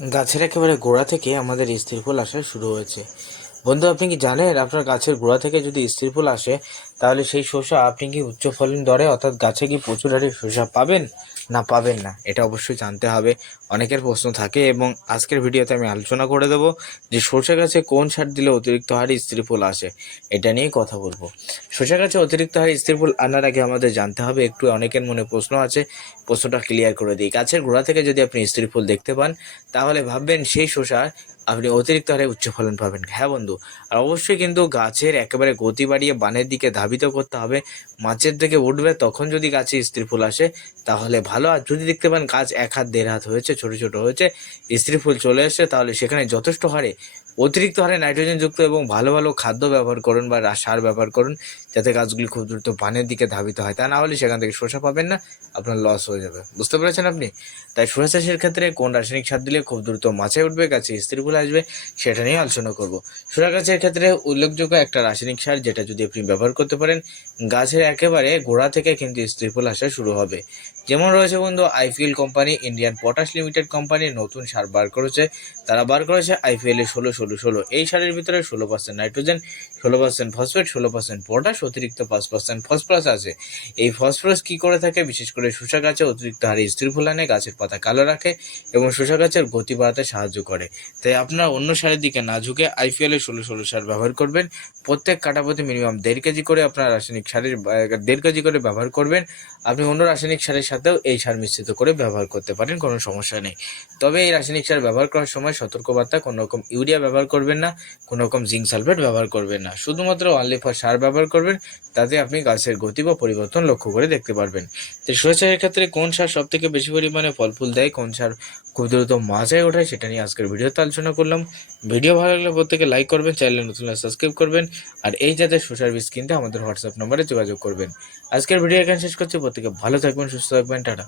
গাছের একেবারে গোড়া থেকে আমাদের স্থির ফুল আসা শুরু হয়েছে। বন্ধু, আপনি কি জানেন আপনার গাছের গোড়া থেকে যদি স্থির ফুল আসে তাহলে সেই শসা আপনি কি উচ্চ ফলন দরে অর্থাৎ গাছে কি প্রচুর হারে শসা পাবেন? না পাবেন না। এটা অবশ্যই জানতে হবে। অনেকের প্রশ্ন থাকে এবং আজকের ভিডিওতে আমি আলোচনা করে দেবো যে সরষে গাছে কোন সার দিলে অতিরিক্ত হারে স্ত্রী ফুল আসে, এটা নিয়ে কথা বলব। শসা গাছে অতিরিক্ত হারে স্ত্রী ফুল আনার আগে আমাদের জানতে হবে, একটু অনেকের মনে প্রশ্ন আছে, প্রশ্নটা ক্লিয়ার করে দিই। গাছের গোড়া থেকে যদি আপনি স্ত্রী ফুল দেখতে পান, তাহলে ভাববেন সেই শসা আপনি অতিরিক্ত হারে উচ্চ ফলন পাবেন। হ্যাঁ বন্ধু, আর অবশ্যই কিন্তু গাছের একেবারে গতি বাড়িয়ে বানের দিকে ধাবিত করতে হবে। মাছের থেকে উঠবে, তখন যদি গাছে স্ত্রী ফুল আসে, তাহলে ভালো। আর যদি দেখতে পান গাছ এক হাত, দেড় হাত হয়েছে, ছোট ছোট হয়েছে, স্ত্রী ফুল চলে এসছে, তাহলে সেখানে যথেষ্ট হারে অতিরিক্ত হারে নাইট্রোজেনযুক্ত এবং ভালো ভালো খাদ্য ব্যবহার করুন বা সার ব্যবহার করুন, যাতে গাছগুলি খুব দ্রুত পানের দিকে ধাবিত হয়। তা না হলে সেখান থেকে শসা পাবেন না, আপনার লস হয়ে যাবে। বুঝতে পেরেছেন আপনি? তাই শসা চাষের ক্ষেত্রে কোন রাসায়নিক সার দিলে খুব দ্রুত মাছে উঠবে, গাছে স্ত্রী ফুল আসবে, সেটা নিয়ে আলোচনা করব। শসা গাছের ক্ষেত্রে উল্লেখযোগ্য একটা রাসায়নিক সার, যেটা যদি আপনি ব্যবহার করতে পারেন, গাছের একেবারে গোড়া থেকে কিন্তু স্ত্রী ফুল আসা শুরু হবে। যেমন রয়েছে বন্ধু IPL company, Indian potash limited company, নতুন সার বার করেছে। তারা বার করেছে আইপিএল এর ষোলো ষোলো ষোলো। এই সারের ভিতরে ষোলো পার্সেন্ট নাইট্রোজেন, ষোলো পার্সেন্ট ফসফেট, ষোলো পার্সেন্ট পটাশ অতিরিক্ত পাঁচ পার্সেন্ট ফসফরাস আছে। এই ফসফরাস কি করে থাকে? বিশেষ করে শসা গাছে অতিরিক্ত হারে স্ত্রী ফুল আনে গাছের পাতা কালো রাখে এবং শসা গাছের গতি বাড়াতে সাহায্য করে। তাই আপনারা অন্য সারের দিকে না ঝুঁকে আইপিএল ষোলো ষোলো সার ব্যবহার করবেন। প্রত্যেক কাটাপতি মিনিমাম দেড় কেজি করে আপনার রাসায়নিক সারের দেড় কেজি করে ব্যবহার করবেন। আপনি অন্য রাসায়নিক সারের সাথেও এই সার মিশ্রিত করে ব্যবহার করতে পারেন, কোনো সমস্যা নেই। তবে এই রাসায়নিক সার ব্যবহার করার সময় সতর্কবার্তা, কোনো রকম ইউরিয়া ব্যবহার করবেন না, কোনো রকম জিঙ্ক সালফেট ব্যবহার করবেন না। শুধুমাত্র অনলি ফর সার ব্যবহার করবেন, তাতে আপনি গাছের গতি বা পরিবর্তন লক্ষ্য করে দেখতে পারবেন। তো শস্যের ক্ষেত্রে কোন সার সব থেকে বেশি পরিমাণে ফল ফুল দেয়, কোন সার খুব দ্রুত মাঝায় ওঠায়, সেটা নিয়ে আজকের ভিডিওতে আলোচনা করলাম। ভিডিও ভালো লাগলে প্রত্যেকে লাইক করবেন চ্যানেল নতুন সাবস্ক্রাইব করবেন, আর এই জাতের সোশ্যাল বীজ কিনতে আমাদের হোয়াটসঅ্যাপ নম্বরে যোগাযোগ করবেন। আজকের ভিডিও এখানে শেষ করছি, প্রত্যেকে ভালো থাকবেন, সুস্থ থাকবেন, টাটা।